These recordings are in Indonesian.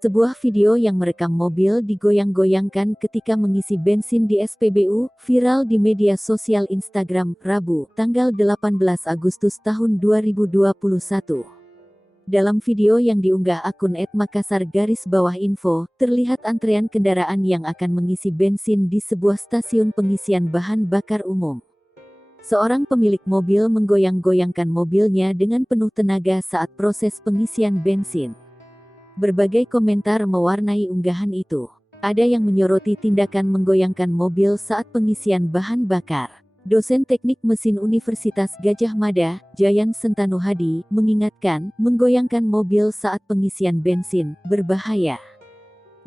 Sebuah video yang merekam mobil digoyang-goyangkan ketika mengisi bensin di SPBU, viral di media sosial Instagram, Rabu, tanggal 18 Agustus tahun 2021. Dalam video yang diunggah akun @makassar_info, terlihat antrean kendaraan yang akan mengisi bensin di sebuah stasiun pengisian bahan bakar umum. Seorang pemilik mobil menggoyang-goyangkan mobilnya dengan penuh tenaga saat proses pengisian bensin. Berbagai komentar mewarnai unggahan itu. Ada yang menyoroti tindakan menggoyangkan mobil saat pengisian bahan bakar. Dosen Teknik Mesin Universitas Gadjah Mada, Jayan Sentanu Hadi, mengingatkan, menggoyangkan mobil saat pengisian bensin berbahaya.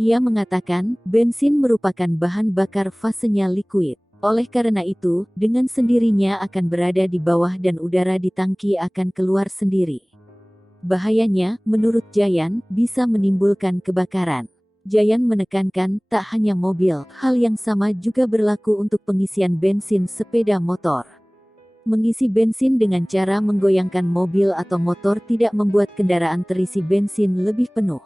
Ia mengatakan, bensin merupakan bahan bakar fasenya liquid. Oleh karena itu, dengan sendirinya akan berada di bawah dan udara di tangki akan keluar sendiri. Bahayanya, menurut Jayan, bisa menimbulkan kebakaran. Jayan menekankan, tak hanya mobil, hal yang sama juga berlaku untuk pengisian bensin sepeda motor. Mengisi bensin dengan cara menggoyangkan mobil atau motor tidak membuat kendaraan terisi bensin lebih penuh.